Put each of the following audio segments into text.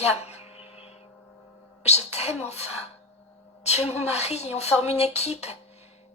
Liam, je t'aime enfin. Tu es mon mari, on forme une équipe.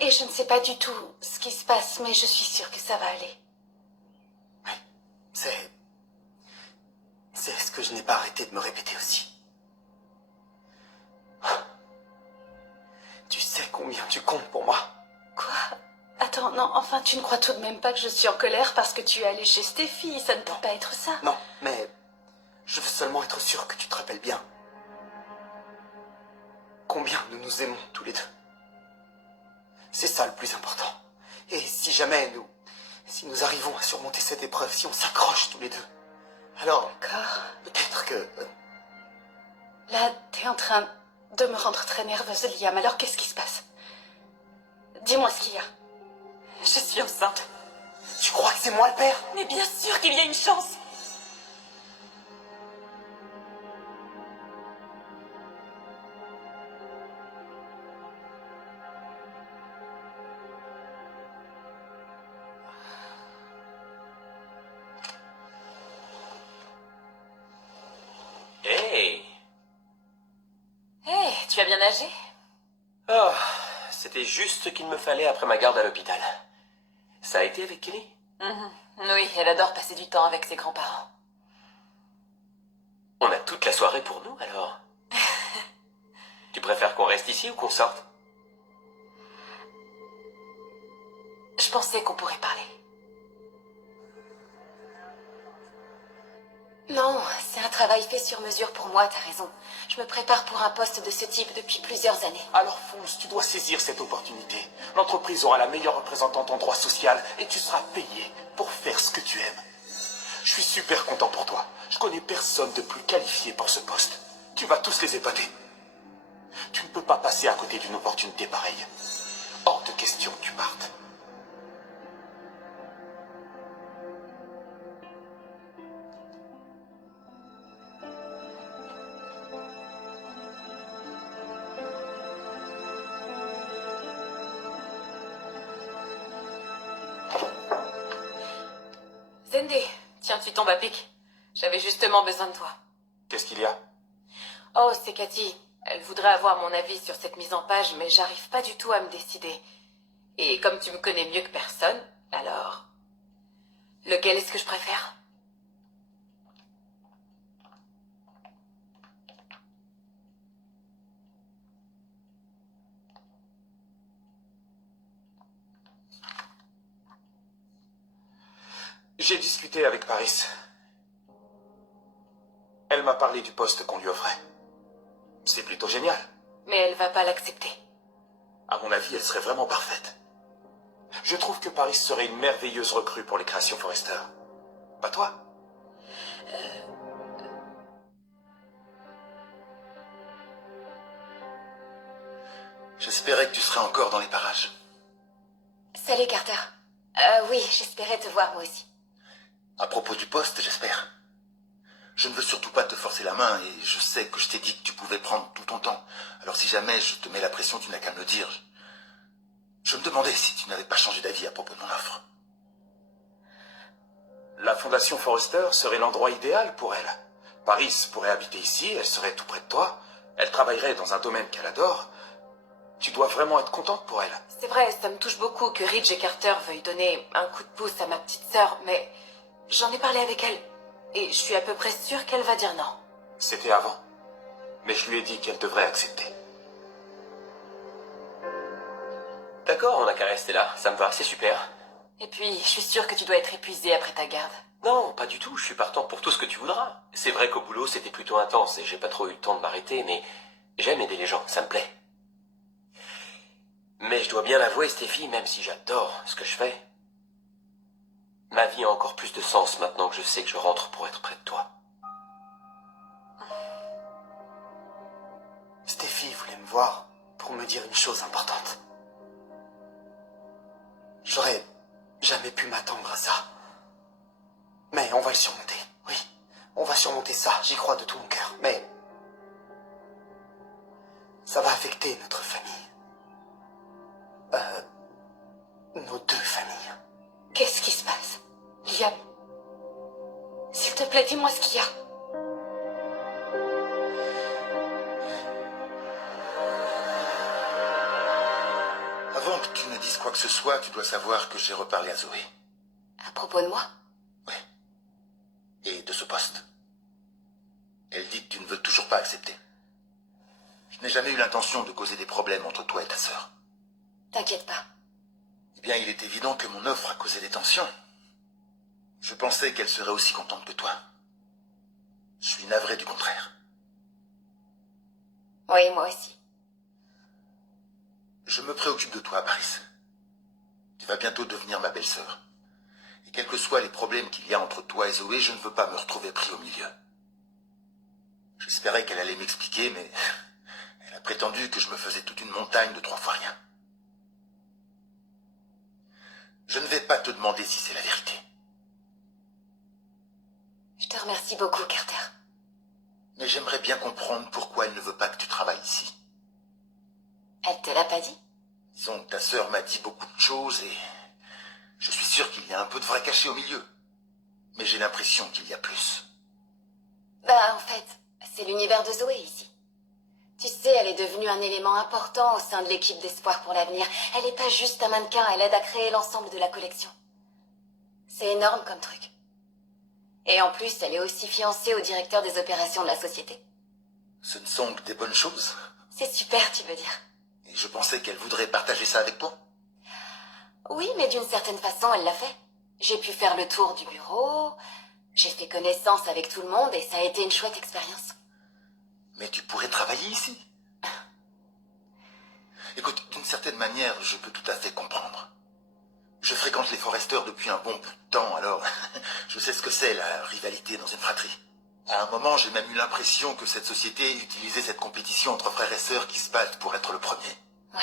Et je ne sais pas du tout ce qui se passe, mais je suis sûre que ça va aller. Oui, c'est ce que je n'ai pas arrêté de me répéter aussi. Tu sais combien tu comptes pour moi. Quoi? Attends, non, enfin, tu ne crois tout de même pas que je suis en colère parce que tu es allé chez Stéphie, ça ne peut pas être ça. Non, mais je veux seulement être sûr que tu te rappelles bien. Combien nous nous aimons tous les deux. C'est ça le plus important. Et si jamais si nous arrivons à surmonter cette épreuve, si on s'accroche tous les deux, alors D'accord. peut-être que... Là, t'es en train de me rendre très nerveuse, Liam. Alors, qu'est-ce qui se passe? Dis-moi ce qu'il y a. Je suis enceinte. Tu crois que c'est moi le père? Mais bien sûr qu'il y a une chance. Hey! Hé, tu as bien nagé? Oh, c'était juste ce qu'il me fallait après ma garde à l'hôpital. Ça a été avec Kelly? Oui, elle adore passer du temps avec ses grands-parents. On a toute la soirée pour nous, alors. Tu préfères qu'on reste ici ou qu'on sorte? Je pensais qu'on pourrait parler. Non, c'est un travail fait sur mesure pour moi, t'as raison. Je me prépare pour un poste de ce type depuis plusieurs années. Alors Fonce, tu dois saisir cette opportunité. L'entreprise aura la meilleure représentante en droit social et tu seras payé pour faire ce que tu aimes. Je suis super content pour toi. Je connais personne de plus qualifié pour ce poste. Tu vas tous les épater. Tu ne peux pas passer à côté d'une opportunité pareille. Hors de question que tu partes. Zendé, tiens, tu tombes à pic. J'avais justement besoin de toi. Qu'est-ce qu'il y a? Oh, c'est Cathy. Elle voudrait avoir mon avis sur cette mise en page, mais j'arrive pas du tout à me décider. Et comme tu me connais mieux que personne, alors... Lequel est-ce que je préfère? J'ai discuté avec Paris. Elle m'a parlé du poste qu'on lui offrait. C'est plutôt génial. Mais elle va pas l'accepter. À mon avis, elle serait vraiment parfaite. Je trouve que Paris serait une merveilleuse recrue pour les créations Forrester. Pas toi? J'espérais que tu serais encore dans les parages. Salut, Carter. Oui, j'espérais te voir moi aussi. À propos du poste, j'espère. Je ne veux surtout pas te forcer la main et je sais que je t'ai dit que tu pouvais prendre tout ton temps. Alors si jamais je te mets la pression, tu n'as qu'à me le dire. Je me demandais si tu n'avais pas changé d'avis à propos de mon offre. La fondation Forrester serait l'endroit idéal pour elle. Paris pourrait habiter ici, elle serait tout près de toi. Elle travaillerait dans un domaine qu'elle adore. Tu dois vraiment être contente pour elle. C'est vrai, ça me touche beaucoup que Ridge et Carter veuillent donner un coup de pouce à ma petite sœur, mais j'en ai parlé avec elle. Et je suis à peu près sûre qu'elle va dire non. C'était avant. Mais je lui ai dit qu'elle devrait accepter. D'accord, on n'a qu'à rester là, ça me va, c'est super. Et puis, je suis sûre que tu dois être épuisée après ta garde. Non, pas du tout, je suis partant pour tout ce que tu voudras. C'est vrai qu'au boulot, c'était plutôt intense et j'ai pas trop eu le temps de m'arrêter, mais j'aime aider les gens, ça me plaît. Mais je dois bien l'avouer, Stéphie, même si j'adore ce que je fais, ma vie a encore plus de sens maintenant que je sais que je rentre pour être près de toi. Stéphie voulait me voir pour me dire une chose importante. J'aurais jamais pu m'attendre à ça. Mais on va le surmonter, oui. On va surmonter ça, j'y crois de tout mon cœur. Mais ça va affecter notre famille. Nos deux familles. Qu'est-ce qui se passe? Liam, s'il te plaît, dis-moi ce qu'il y a. quoi que ce soit, tu dois savoir que j'ai reparlé à Zoé. À propos de moi? Ouais. Et de ce poste. Elle dit que tu ne veux toujours pas accepter. Je n'ai jamais eu l'intention de causer des problèmes entre toi et ta sœur. T'inquiète pas. Eh bien, il est évident que mon offre a causé des tensions. Je pensais qu'elle serait aussi contente que toi. Je suis navré du contraire. Oui, moi aussi. Je me préoccupe de toi, Paris. Tu vas bientôt devenir ma belle-sœur. Et quels que soient les problèmes qu'il y a entre toi et Zoé, je ne veux pas me retrouver pris au milieu. J'espérais qu'elle allait m'expliquer, mais elle a prétendu que je me faisais toute une montagne de 3 fois rien. Je ne vais pas te demander si c'est la vérité. Je te remercie beaucoup, Carter. Mais j'aimerais bien comprendre pourquoi elle ne veut pas que tu travailles ici. Elle te l'a pas dit? Disons que ta sœur m'a dit beaucoup de choses et je suis sûr qu'il y a un peu de vrai caché au milieu. Mais j'ai l'impression qu'il y a plus. Bah, en fait, c'est l'univers de Zoé ici. Tu sais, elle est devenue un élément important au sein de l'équipe d'Espoir pour l'avenir. Elle n'est pas juste un mannequin, elle aide à créer l'ensemble de la collection. C'est énorme comme truc. Et en plus, elle est aussi fiancée au directeur des opérations de la société. Ce ne sont que des bonnes choses. C'est super, tu veux dire? Et je pensais qu'elle voudrait partager ça avec toi. Oui, mais d'une certaine façon, elle l'a fait. J'ai pu faire le tour du bureau, j'ai fait connaissance avec tout le monde et ça a été une chouette expérience. Mais tu pourrais travailler ici. Écoute, d'une certaine manière, je peux tout à fait comprendre. Je fréquente les Foresters depuis un bon bout de temps, alors je sais ce que c'est la rivalité dans une fratrie. À un moment, j'ai même eu l'impression que cette société utilisait cette compétition entre frères et sœurs qui se battent pour être le premier. Ouais.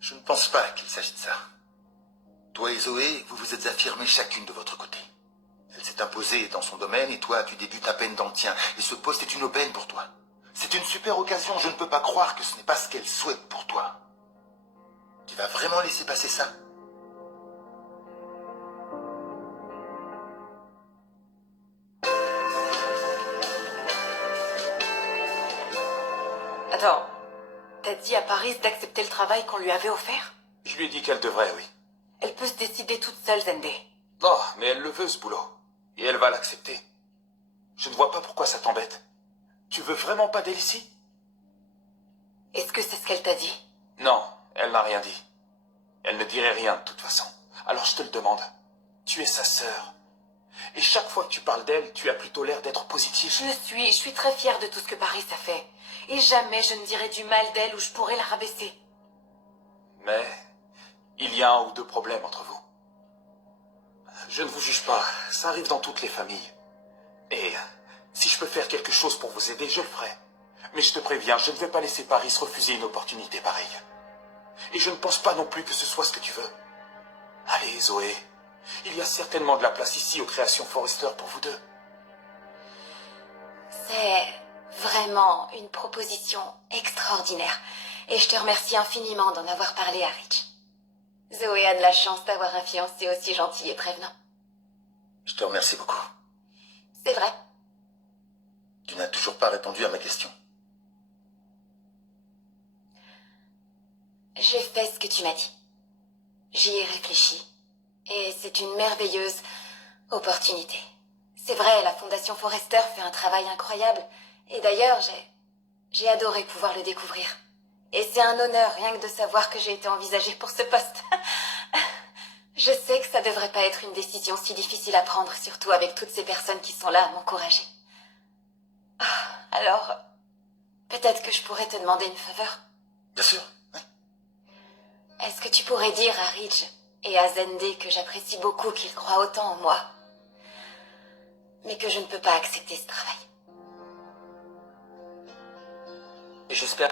Je ne pense pas qu'il s'agit de ça. Toi et Zoé, vous vous êtes affirmées chacune de votre côté. Elle s'est imposée dans son domaine et toi, tu débutes à peine dans le tien. Et ce poste est une aubaine pour toi. C'est une super occasion, je ne peux pas croire que ce n'est pas ce qu'elle souhaite pour toi. Tu vas vraiment laisser passer ça? Attends, t'as dit à Paris d'accepter le travail qu'on lui avait offert? Je lui ai dit qu'elle devrait, oui. Elle peut se décider toute seule, Zendé. Non, mais elle le veut, ce boulot. Et elle va l'accepter. Je ne vois pas pourquoi ça t'embête. Tu veux vraiment pas d'elle ici? Est-ce que c'est ce qu'elle t'a dit? Non, elle n'a rien dit. Elle ne dirait rien, de toute façon. Alors je te le demande. Tu es sa sœur. Et chaque fois que tu parles d'elle, tu as plutôt l'air d'être positif. Je suis très fière de tout ce que Paris a fait. Et jamais je ne dirai du mal d'elle ou je pourrais la rabaisser. Mais il y a un ou deux problèmes entre vous. Je ne vous juge pas, ça arrive dans toutes les familles. Et si je peux faire quelque chose pour vous aider, je le ferai. Mais je te préviens, je ne vais pas laisser Paris refuser une opportunité pareille. Et je ne pense pas non plus que ce soit ce que tu veux. Allez, Zoé, il y a certainement de la place ici aux créations Forrester pour vous deux. C'est vraiment une proposition extraordinaire. Et je te remercie infiniment d'en avoir parlé à Rich. Zoé a de la chance d'avoir un fiancé aussi gentil et prévenant. Je te remercie beaucoup. C'est vrai. Tu n'as toujours pas répondu à ma question. J'ai fait ce que tu m'as dit. J'y ai réfléchi. Et c'est une merveilleuse opportunité. C'est vrai, la Fondation Forrester fait un travail incroyable. Et d'ailleurs, j'ai adoré pouvoir le découvrir. Et c'est un honneur, rien que de savoir que j'ai été envisagée pour ce poste. Je sais que ça devrait pas être une décision si difficile à prendre, surtout avec toutes ces personnes qui sont là à m'encourager. Alors, peut-être que je pourrais te demander une faveur. Bien sûr, oui. Est-ce que tu pourrais dire à Ridge et à Zendé que j'apprécie beaucoup qu'ils croient autant en moi, mais que je ne peux pas accepter ce travail? J'espère...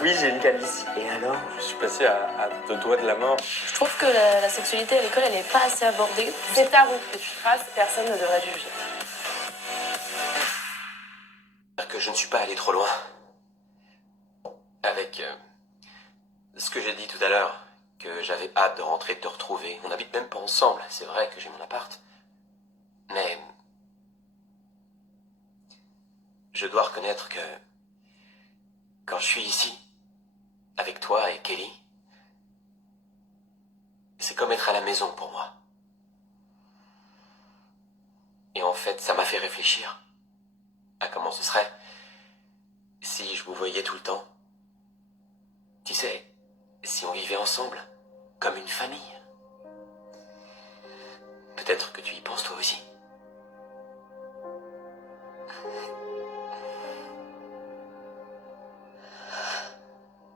Oui, j'ai une calice. Et alors? Je suis passé à 2 doigts de la mort. Je trouve que la sexualité à l'école, elle n'est pas assez abordée. C'est ta route que tu traces, personne ne devrait te juger. que je ne suis pas allé trop loin. Avec ce que j'ai dit tout à l'heure, que j'avais hâte de rentrer et de te retrouver. On n'habite même pas ensemble, c'est vrai que j'ai mon appart. Mais je dois reconnaître que quand je suis ici, avec toi et Kelly, c'est comme être à la maison pour moi. Et en fait, ça m'a fait réfléchir à comment ce serait si je vous voyais tout le temps. Tu sais, si on vivait ensemble, comme une famille. Peut-être que tu y penses toi aussi.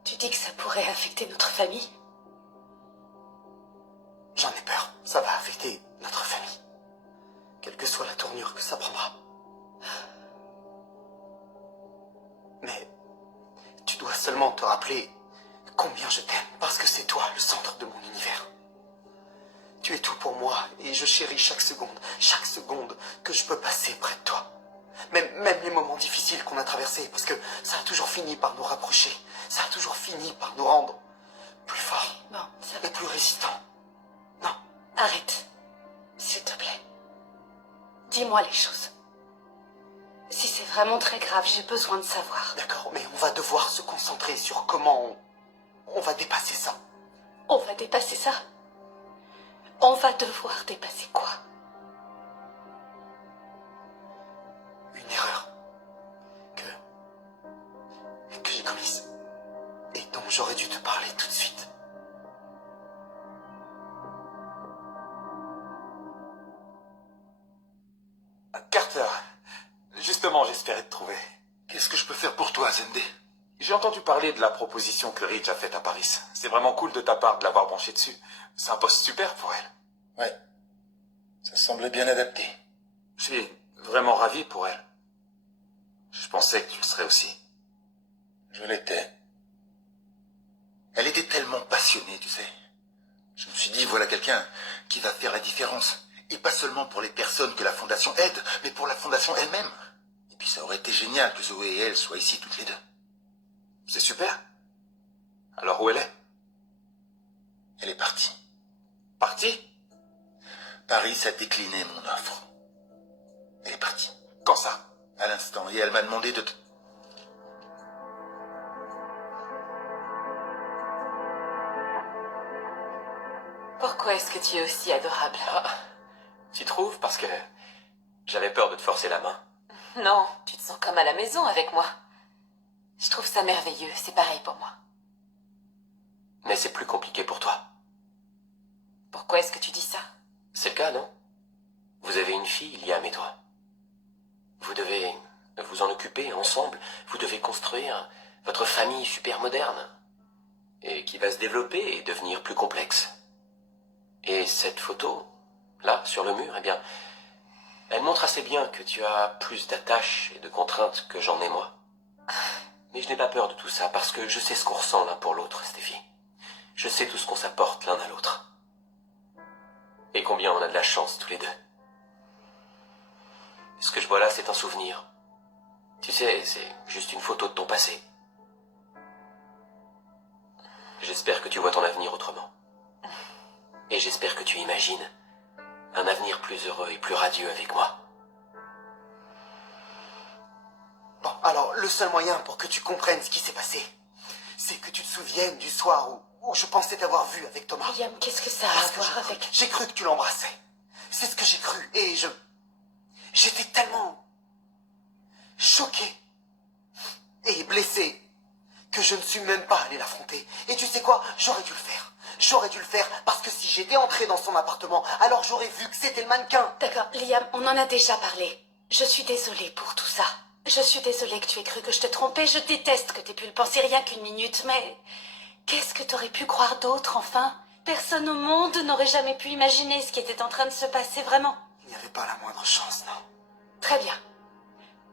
Tu dis que ça pourrait affecter notre famille? J'en ai peur. Ça va affecter notre famille. Quelle que soit la tournure que ça prendra. Mais tu dois seulement te rappeler combien je t'aime, parce que c'est toi le centre de mon univers. Tu es tout pour moi et je chéris chaque seconde que je peux passer près de toi. Même les moments difficiles qu'on a traversés, parce que ça a toujours fini par nous rapprocher. Ça a toujours fini par nous rendre plus forts Bon, ça va. et plus résistants. Non, Arrête, s'il te plaît. Dis-moi les choses. Si c'est vraiment très grave, j'ai besoin de savoir. d'accord, mais on va devoir se concentrer sur comment on va dépasser ça. On va dépasser ça? On va devoir dépasser quoi? Une erreur que j'ai commise et dont j'aurais dû te parler tout de suite. Carter, justement, j'espérais te trouver. Qu'est-ce que je peux faire pour toi, Zendé? J'ai entendu parler de la proposition que Ridge a faite à Paris. C'est vraiment cool de ta part de l'avoir branché dessus. C'est un poste super pour elle. Ouais. Ça semblait bien adapté. Je suis vraiment ravi pour elle. Je pensais que tu le serais aussi. Je l'étais. Elle était tellement passionnée, tu sais. Je me suis dit, voilà quelqu'un qui va faire la différence. Et pas seulement pour les personnes que la Fondation aide, mais pour la Fondation elle-même. Et puis ça aurait été génial que Zoé et elle soient ici toutes les deux. C'est super. Alors où elle est? Elle est partie. Partie? Paris a décliné mon offre. Elle est partie. Quand ça? À l'instant. Et elle m'a demandé de te... Pourquoi est-ce que tu es aussi adorable? Tu trouves? Parce que j'avais peur de te forcer la main. Non, tu te sens comme à la maison avec moi. Je trouve ça merveilleux, c'est pareil pour moi. Mais c'est plus compliqué pour toi. Pourquoi est-ce que tu dis ça? C'est le cas, non? Vous avez une fille, Liam et toi. Vous devez vous en occuper ensemble. Vous devez construire votre famille super moderne. Et qui va se développer et devenir plus complexe. Et cette photo, là, sur le mur, eh bien, elle montre assez bien que tu as plus d'attaches et de contraintes que j'en ai moi. Mais je n'ai pas peur de tout ça, parce que je sais ce qu'on ressent l'un pour l'autre, Stéphie. Je sais tout ce qu'on s'apporte l'un à l'autre. Et combien on a de la chance tous les deux. Ce que je vois là, c'est un souvenir. Tu sais, c'est juste une photo de ton passé. J'espère que tu vois ton avenir autrement. Et j'espère que tu imagines un avenir plus heureux et plus radieux avec moi. Bon, alors, le seul moyen pour que tu comprennes ce qui s'est passé, c'est que tu te souviennes du soir où je pensais t'avoir vu avec Thomas. Liam, qu'est-ce que ça a à Parce que voir avec... j'ai cru que tu l'embrassais. C'est ce que j'ai cru. Et j'étais tellement choqué et blessé que je ne suis même pas allé l'affronter. Et tu sais quoi? J'aurais dû le faire. J'aurais dû le faire parce que si j'étais entré dans son appartement, alors j'aurais vu que c'était le mannequin. D'accord, Liam, on en a déjà parlé. Je suis désolée pour tout ça. Je suis désolée que tu aies cru que je te trompais. Je déteste que tu aies pu le penser rien qu'une minute, mais... Qu'est-ce que t'aurais pu croire d'autre, enfin? Personne au monde n'aurait jamais pu imaginer ce qui était en train de se passer, vraiment. Il n'y avait pas la moindre chance, non. Très bien.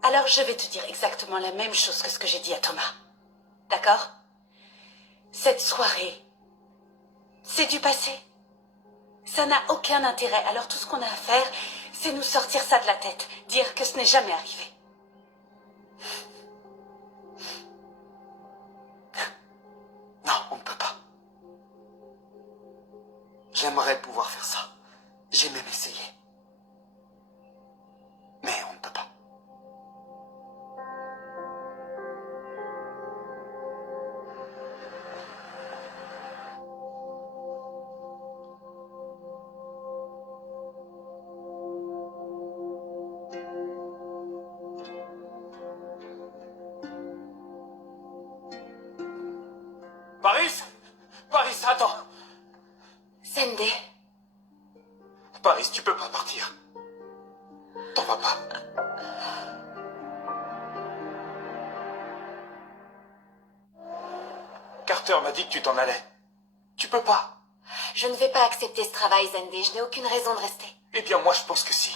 Alors je vais te dire exactement la même chose que ce que j'ai dit à Thomas. D'accord? Cette soirée, c'est du passé. Ça n'a aucun intérêt. Alors tout ce qu'on a à faire, c'est nous sortir ça de la tête. Dire que ce n'est jamais arrivé. Non, on ne peut pas. J'aimerais pouvoir faire ça. J'ai même essayé. Mais on ne peut pas. Paris? Paris, attends. Zende, Paris, tu peux pas partir. T'en vas pas. Carter m'a dit que tu t'en allais. Tu peux pas. je ne vais pas accepter ce travail, Zende. Je n'ai aucune raison de rester. Eh bien, moi, je pense que si.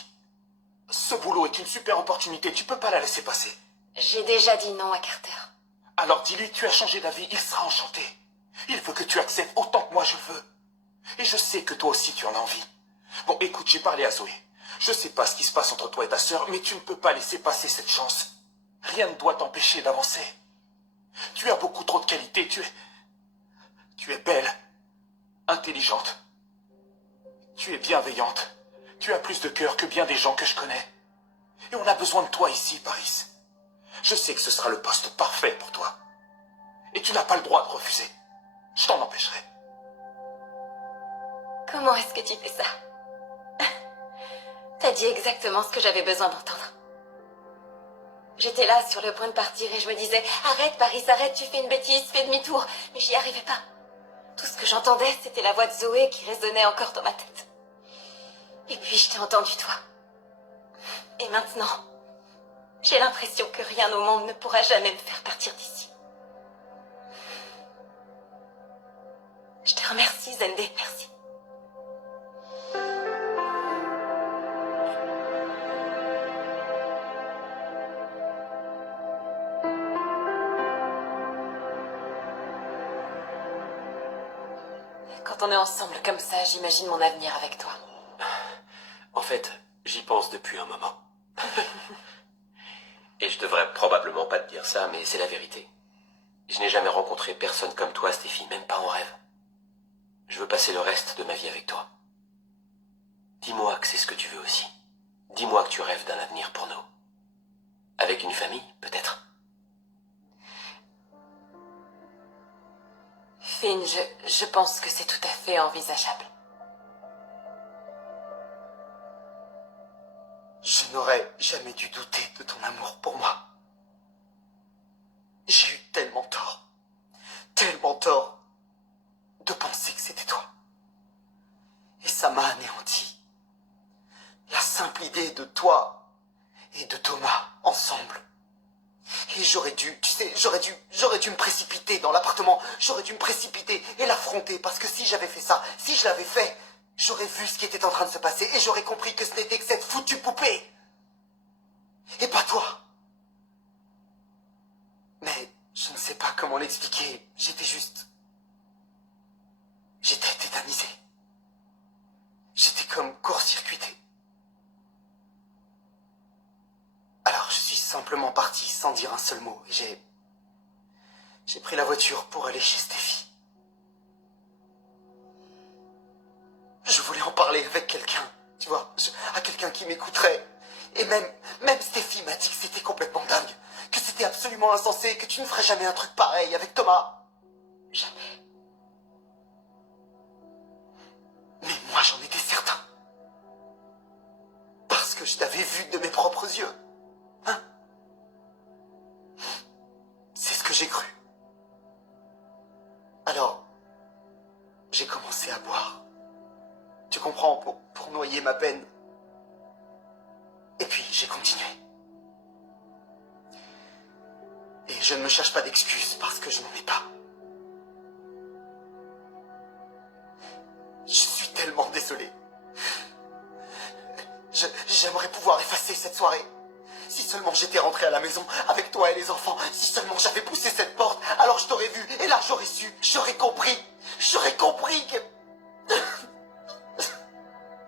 Ce boulot est une super opportunité. Tu peux pas la laisser passer. J'ai déjà dit non à Carter. Alors dis-lui que tu as changé d'avis. Il sera enchanté. Il veut que tu acceptes autant que moi je veux. Et je sais que toi aussi tu en as envie. Bon, écoute, j'ai parlé à Zoé. Je sais pas ce qui se passe entre toi et ta sœur, mais tu ne peux pas laisser passer cette chance. Rien ne doit t'empêcher d'avancer. Tu as beaucoup trop de qualités. Tu es belle, intelligente. Tu es bienveillante. Tu as plus de cœur que bien des gens que je connais. Et on a besoin de toi ici, Paris. Je sais que ce sera le poste parfait pour toi. Et tu n'as pas le droit de refuser. Je t'en empêcherai. Comment est-ce que tu fais ça? T'as dit exactement ce que j'avais besoin d'entendre. J'étais là sur le point de partir et je me disais « Arrête Paris, arrête, tu fais une bêtise, fais demi-tour !» Mais j'y arrivais pas. Tout ce que j'entendais, c'était la voix de Zoé qui résonnait encore dans ma tête. Et puis je t'ai entendu toi. Et maintenant, j'ai l'impression que rien au monde ne pourra jamais me faire partir d'ici. Je te remercie, Zende, merci. Quand on est ensemble comme ça, j'imagine mon avenir avec toi. En fait, j'y pense depuis un moment. Et je devrais probablement pas te dire ça, mais c'est la vérité. Je n'ai jamais rencontré personne comme toi, Stéphie, même pas en rêve. Je veux passer le reste de ma vie avec toi. Dis-moi que c'est ce que tu veux aussi. Dis-moi que tu rêves d'un avenir pour nous. Avec une famille, peut-être. Finn, je pense que c'est tout à fait envisageable. Je n'aurais jamais dû douter de ton amour pour moi. J'ai eu tellement tort de penser que c'était toi. Et ça m'a anéanti. La simple idée de toi et de Thomas ensemble. Et j'aurais dû, tu sais, j'aurais dû me précipiter dans l'appartement. J'aurais dû me précipiter et l'affronter. Parce que si j'avais fait ça, si je l'avais fait, j'aurais vu ce qui était en train de se passer. Et j'aurais compris que ce n'était que cette foutue poupée. Et pas toi. Mais je ne sais pas comment l'expliquer. J'étais tétanisé. J'étais comme court-circuité. Alors je suis simplement parti sans dire un seul mot. Et j'ai pris la voiture pour aller chez Stéphie. Je voulais en parler avec quelqu'un, tu vois, à quelqu'un qui m'écouterait. Et même Stéphie m'a dit que c'était complètement dingue, que c'était absolument insensé, que tu ne ferais jamais un truc pareil avec Thomas. Jamais. Mais moi j'en étais certain. Parce que je t'avais vu de mes propres yeux. Hein? C'est ce que j'ai cru. Alors, j'ai commencé à boire. Tu comprends, pour noyer ma peine. Et puis, j'ai continué. Et je ne me cherche pas d'excuses parce que je n'en ai pas. Je suis tellement désolé. J'aimerais pouvoir effacer cette soirée. Si seulement j'étais rentré à la maison avec toi et les enfants, si seulement j'avais poussé cette porte, alors je t'aurais vu, et là j'aurais su, j'aurais compris que...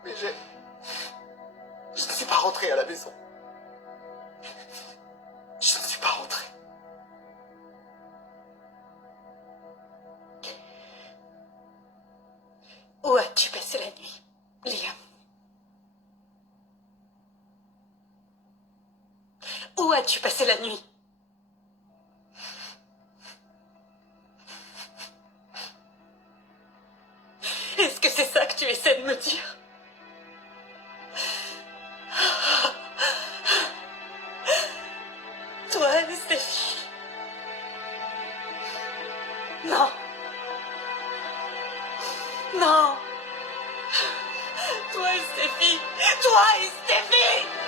Mais je ne suis pas rentré à la maison. Je ne suis pas rentré. Où as-tu passé la nuit, Liam? Où as-tu passé la nuit? Est-ce que c'est ça que tu essaies de me dire? Toi et Stéphie. Non, Toi et Steffi! Toi et Steffi!